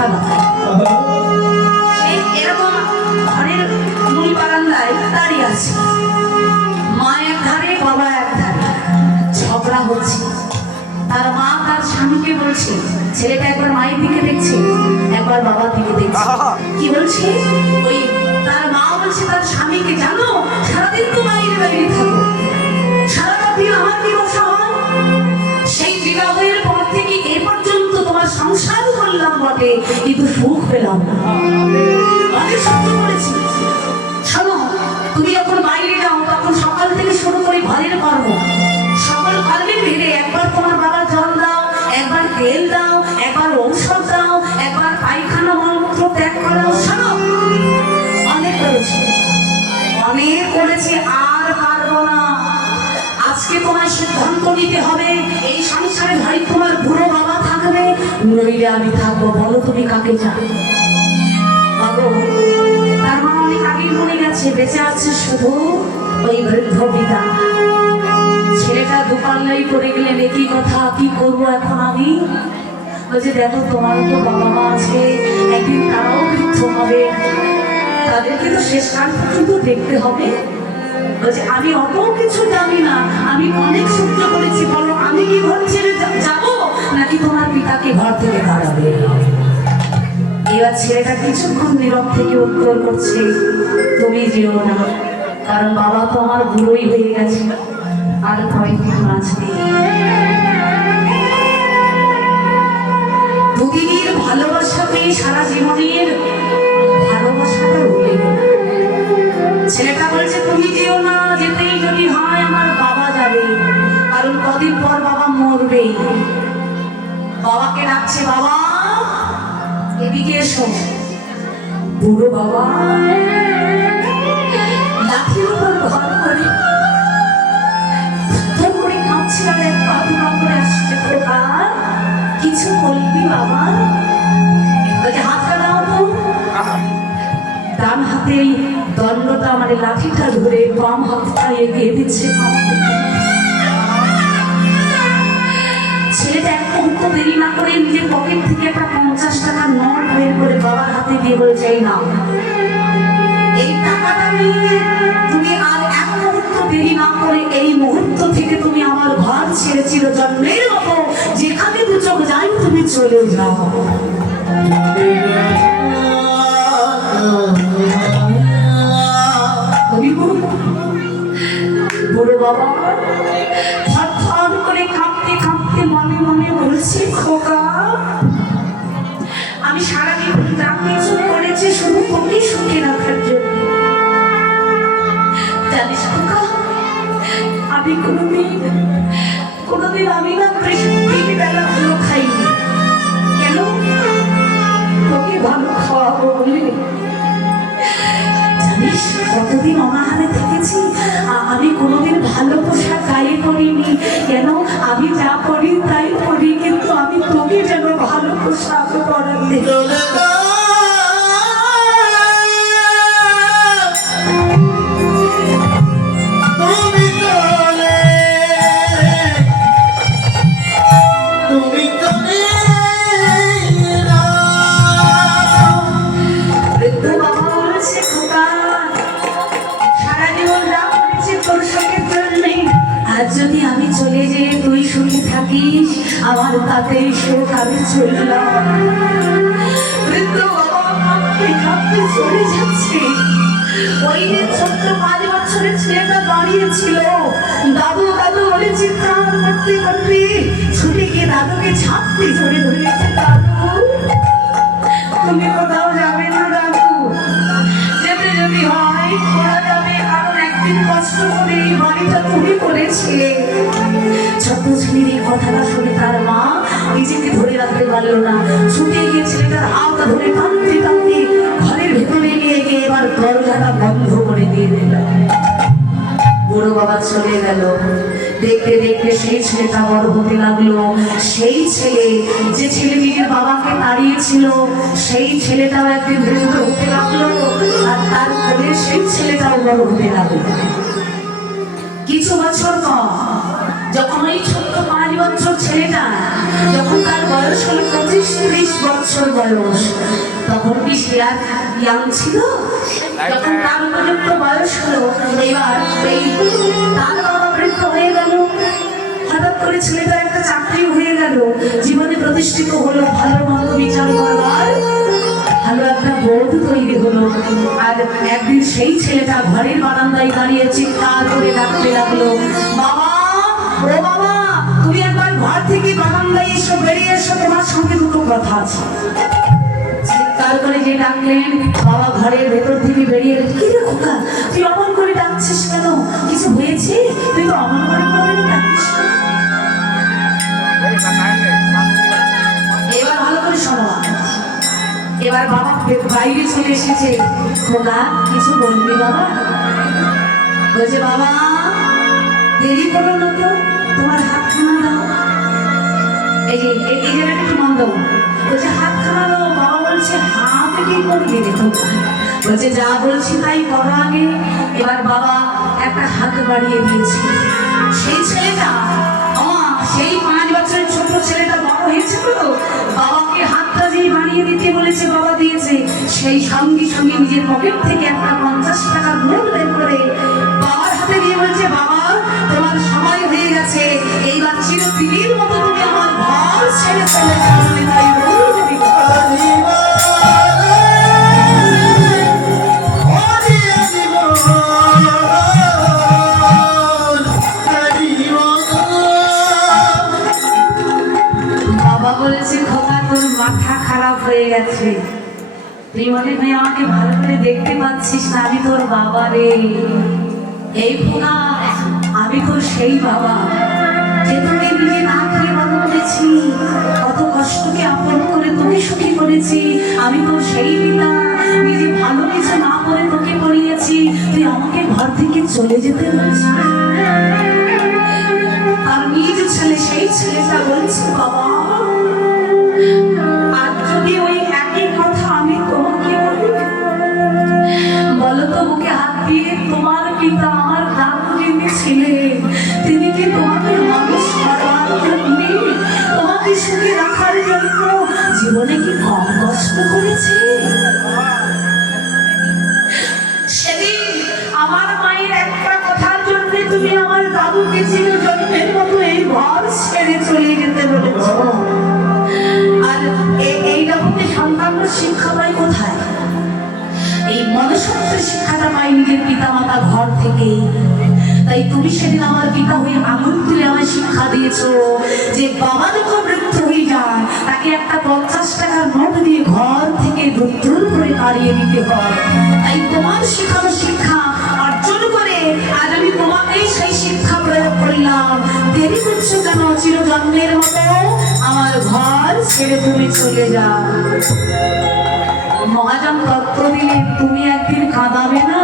কথা না। এরকম ঘরের মুড়ি বারান্দায় দাঁড়িয়ে আছে, মা এক ধারে বাবা এক ধারে, ঝগড়া হচ্ছে। তার মা তার স্বামীকে বলছে, ছেলেটা একবার মায়ের দিকে দেখছে, একবার বাবার দিকে দেখছে। কি বলছে? ওই তার মা বলছে তার স্বামীকে, জানো সারাদিন তো বাইরে বাইরে থাকো, সারাটা দিন আমার কি বসা হয়? সেই বিবাহের পর থেকে এ পর্যন্ত তোমার সংসার করলাম বটে, কিন্তু সুখ পেলাম না। অনেক সহ্য করেছি। শোনো, তুমি যখন বাইরে যাও তখন সকাল থেকে শুরু করে ঘরের কর্ম, সকল কর্মে ফিরে একবার তোমার বাবা জল দাও, একবার তেল দাও, একবার ঔষধ দাও, একবার পায়খানা মলমূত্র ত্যাগ করাও। শোনো, অনেক করেছি, অনেক করেছি, আর পারবো না। আজকে তোমার সিদ্ধান্ত নিতে হবে, এই সংসারে ভাই তোমার বুড়ো বাবা থাকবে, নইলে আমি থাকবো। বলো তুমি কাকে চাও? বাবু তার মা অনেক আগে মরে গেছে, বেঁচে আছে শুধু ওই বৃদ্ধ পিতা। ছেলেটা দুপাল্লাই পড়ে গেলেন, একই কথা, কি করবো এখন আমি? বলছে, দেখো তোমার তো বাবা মা আছে, একদিন তারাও বৃদ্ধ হবে, তাদেরকে তো শেষ কাল পর্যন্ত দেখতে হবে। বলছে, আমি অত কিছু জানি না, আমি অনেক সহ্য করেছি, বলো আমি কি ঘর ছেড়ে যাবো নাকি তোমার পিতাকে ঘর থেকে দাঁড়াবে? এবার ছেলেটা কিছুক্ষণ নীরব থেকে উত্তর করছে, তুমি যেও না, কারণ বাবা তো আমার বুড়োই হয়ে গেছে, আর কয়েকদিন বাঁচবে। দুদিনের ভালোবাসা পেয়ে সারা জীবনের ভালোবাসাটা উঠে গেল। ছেলেটা বলছে, তুমি যেও না, যেতেই যদি হয় আমার বাবা যাবে, কারণ কদিন পর বাবা মরবে। বাবাকে ডাকছে, বাবা এদিকে এসো। বুড়ো বাবা লাঠির উপর ভর করে কাঁদছে, আর এক পা দুপা করে আসছে। খোকা কিছু বলবি বাবা? বলছে, হাতটা দাও তো। ডান হাতেই দণ্ডটা মানে লাঠিটা ধরে বাম হাতটা এগিয়ে দিচ্ছে। ছেলেটা এক মুহূর্ত দেরি না করে নিজের পকেট থেকে একটা 50 টাকার নোট বের করে বাবার হাতে দিয়ে বলছে, এই নাও, এই টাকাটা নিয়ে তুমি আর এক মুহূর্ত দেরি না করে এই মুহূর্ত থেকে তুমি আমার ঘর ছেড়ে চিরজন্মের মতো যেখানে দু চোখ যাই তুমি চলে যাও। বুড়ো বাবা থরথর করে কাঁপতে কাঁপতে মনে মনে বলছে, খোকা আমি সারাদিন যা কিছু করেছি শুধু তোকে সুখে রাখার জন্য। জানিস খোকা, আমি কোনোদিন আমি না তিন বেলা ভালো খাইনি। কেন? তোকে ভালো খাওয়াবো বলে। জানিস কতদিন অনাহারে থেকেছি, আমি কোনোদিন ভালো পোশাক গায়ে পরিনি। কেন? আমি যা করি তাই করি, কিন্তু আমি তোকে যেন ভালো পোশাক পরাতে। যদি আমি চলে যেয়ে তুই সুখে থাকিস, আমার তাতেই সুখ, আমি চললাম। বৃদ্ধ বাবা কাঁপতে চলে যাচ্ছে। ওই যে ছোট্ট 5 বছরের ছেলেটা দাঁড়িয়েছিল, দাদু দাদু বলে চিৎকার করতে করতে ছুটে গিয়ে দাদুকে ঝাঁপতে জড়ে ধরেছে। দাদু তুমি কোথাও যাবে না দাদু, যেতে যদি হয় করা যাবে, কারণ একদিন কষ্ট করে এই বাড়িটা তুমি করেছিলে। ছোট্ট ছেলের এই কথাটা শুনে তার মা নিজেকে ধরে রাখতে পারলো না, ছুটে গিয়ে ছেলেটার হাত ধরে টানতে টানতে ঘরের ভেতরে নিয়ে গিয়ে এবার দরজাটা বন্ধ করে দিয়ে দিল। বুড়ো বাবা চলে গেল। দেখতে দেখতে সেই ছেলেটা বড় হতে লাগলো। সেই ছেলে, যে ছেলে নিজের বাবাকে তাড়িয়েছিল, সেই ছেলেটাও একদিন বৃদ্ধ হতে লাগলো, আর তার কোলে সেই ছেলেটাও বড় হতে লাগলো। কিছু বছর পর যখন ওই ছোট্ট 5 বছর ছেলেটা, যখন তার বয়স হলো 25-30 বছর বয়স, তখন কি সে আর ইয়াং ছিল? যখন তার উপযুক্ত বয়স হলো, এবার এই তার বাবা বৃদ্ধ হয়ে গেল। হঠাৎ করে ছেলেটা একটা চাকরি হয়ে গেল, জীবনে প্রতিষ্ঠিত হলো, ভালো মন্দ বিচার করবার ভালো একটা বোধ তৈরি হলো। আর একদিন সেই ছেলেটা ঘরের বারান্দায় দাঁড়িয়ে চিৎকার করে ডাকতে লাগলো, বাবা, ও বাবা, তুমি একবার ঘর থেকে বারান্দায় এসো, বেরিয়ে এসো, তোমার সঙ্গে দুটো কথা আছে। চিৎকার করে যে ডাকলেন, বাবা ঘরের ভেতর থেকে বেরিয়ে এলেন। কি রে খোকা, তুই অমন করে ডাকছিস কেন? কিছু হয়েছে? তুই তো অমন করে কোনোদিন ডাকিস না। এবার ভালো করে শোনো। এবার বাবা বাইরে চলে এসেছে। খোকা, কিছু বলবি বাবা? বলছে, বাবা দেরি করো না তো, তোমার হাতখানা দাও। এই যে এই জায়গাটা একটু মন দাও। বলছে হাতখানা দাও। বাবা বলছে হাত কি করবি রে খোকা? বলছে যা বলছি তাই করো আগে। এবার বাবা একটা হাত বাড়িয়ে দিয়েছে। সেই ছেলেটা, সেই 5 বছরের ছোট ছেলেটা বড় হয়েছে তো, বাবাকে হাতটা যেই বাড়িয়ে দিতে বলেছে, বাবা দিয়েছে। সেই সঙ্গে সঙ্গে নিজের পকেট থেকে একটা 50 টাকার নোট বের করে বাবার হাতে দিয়ে বলছে, বাবা তোমার সময় হয়ে গেছে, এইবার চিরদিনের মতো তুমি আমার ঘর ছেড়ে চলে যাবে। তাই বাবা বলেছে, খোকা তোর মাথা খারাপ হয়ে গেছে, তুই মনে হয় আমাকে ভালো করে দেখতে পাচ্ছিস না, আমি তোর বাবা রে। এই খোকা, আমি তোর সেই বাবা যে তোকে নিজে না খেয়ে বড় করেছি, কত কষ্টকে আপন করে তোকে সুখী করেছি। আমি তোর সেই পিতা, নিজে ভালো কিছু না করে তোকে পড়িয়েছি, তুই আমাকে ঘর থেকে চলে যেতে বলছিস। আর নিজ ছেলে, সেই ছেলেটা বলছে, বাবা আর যদি ওই একই কথা আমি তোমাকে বলি, বলো তো বুকে হাত দিয়ে, তোমার পিতা আমার দাদু যিনি ছিলেন, তিনি কি তোমাকে মানুষ করার জন্য, তোমাকে সুখে রাখার জন্য জীবনে কি কম কষ্ট করেছে? সেদিন আমার মায়ের একটা কথার জন্য তুমি আমার দাদুকে চিরজন্মের মতো এই ঘর ছেড়ে চলে যেতে বলেছ। আর এইরকম সন্তানরা শিক্ষা পায় কোথায়? এই মনুষ্যত্বের শিক্ষাটা পাই নিজের পিতা মাতা ঘর থেকে। তাই তুমি সেদিন আমার পিতা হয়ে আঙুল তুলে আমায় শিক্ষা দিয়েছ যে বাবা যখন বৃদ্ধ হয়ে যায়, তাকে একটা 50 টাকার নোট দিয়ে ঘর থেকে দূর করে তাড়িয়ে দিতে হয়। তাই তোমার শিখানো শিক্ষা অর্জন করে আজ আমি তোমাকেই সেই শিক্ষা প্রয়োগ করলাম। দেরি করছো কেন? চিরজন্মের মতো আমার ঘর ছেড়ে তুমি চলে যাও। মহাজন তত্ত্ব দিলে তুমি একদিন কাঁদাবে না,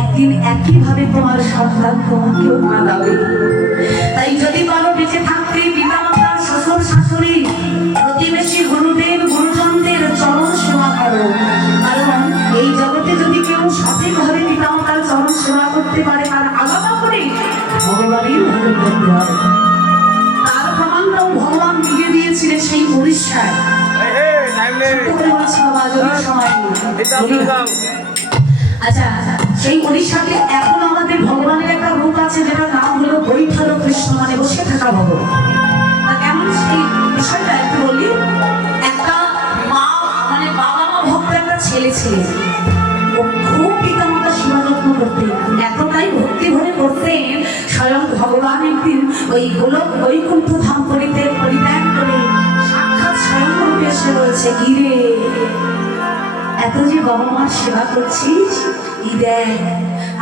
একদিন একইভাবে তোমার সন্তান তোমাকেও কাঁদাবে। তাই যদি পারো বেঁচে থাকতে পিতা মাতা, শ্বশুর শাশুড়ি, প্রতিবেশী, গুরুদেব গুরুজনদের চরণ সেবা করো। কারণ এই জগতে যদি কেউ সঠিকভাবে পিতা মাতার চরণ সেবা করতে পারে, তার আলাদা করে ভগবানের ভালো করতে হয়। তার প্রমাণটাও ভগবান নিজে দিয়েছিলেন সেই উড়িষ্যায়। আচ্ছা, সেই উড়িষ্যাতে এখন আমাদের ভগবানের একটা রূপ আছে, যেটা নাম হলো বৈঠাল কৃষ্ণ, মানে বসে থাকা ভগবান। কেমন সেই বিষয়টা একটু বলি। একটা মা, মানে বাবা মা ভক্ত একটা ছেলে ছিলেন, খুব পিতা মাতা সেবা যত্ন করতেন, এতটাই ভক্তি ভরে করতেন, স্বয়ং ভগবান একদিন ওই গোলক বৈকুণ্ঠ ধাম পরিত্যাগ করে সাক্ষাৎ স্বয়ং রূপে এসে বলছে, গিরে এত যে বাবা মার সেবা করছিস, ই দেখ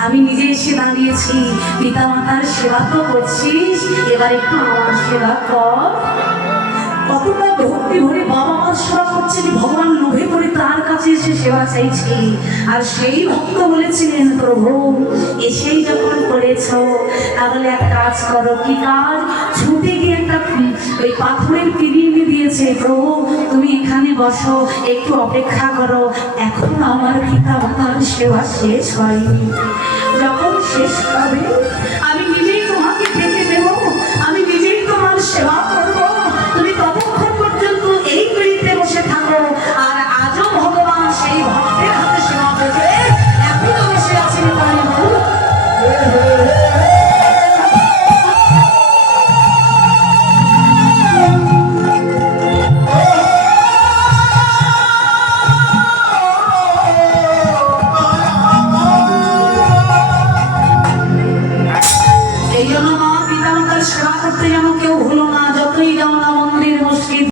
আমি নিজে এসে দাঁড়িয়েছি, পিতা মাতার সেবা তো করছিস, এবার একটু আমার সেবা কর। কতটা ভক্তি ভরে বাবা মার সেবা করছেন, ভগবান লোভে করে তার কাছে এসে সেবা চাইছে। আর সেই ভক্ত বলেছিলেন, প্রভু এসেই যখন করেছ, তাহলে এক কাজ করো। কি কাজ? ছুটে গিয়ে একটা ওই পাথরের পিঁড়ি এনে দিয়েছে, প্রভু তুমি এখানে বসো, একটু অপেক্ষা করো, এখন আমার পিতা মাতার সেবা শেষ হয়নি, যখন শেষ হবে আমি নিজেই তোমাকে ডেকে দেব, সেবা করবো, তুমি ততক্ষণ পর্যন্ত এই পিড়িতে বসে থাকো। আর আজও ভগবান সেই ভক্তের হাতে সেবা করবে, এখনো বসে আছেন কালী বাবু।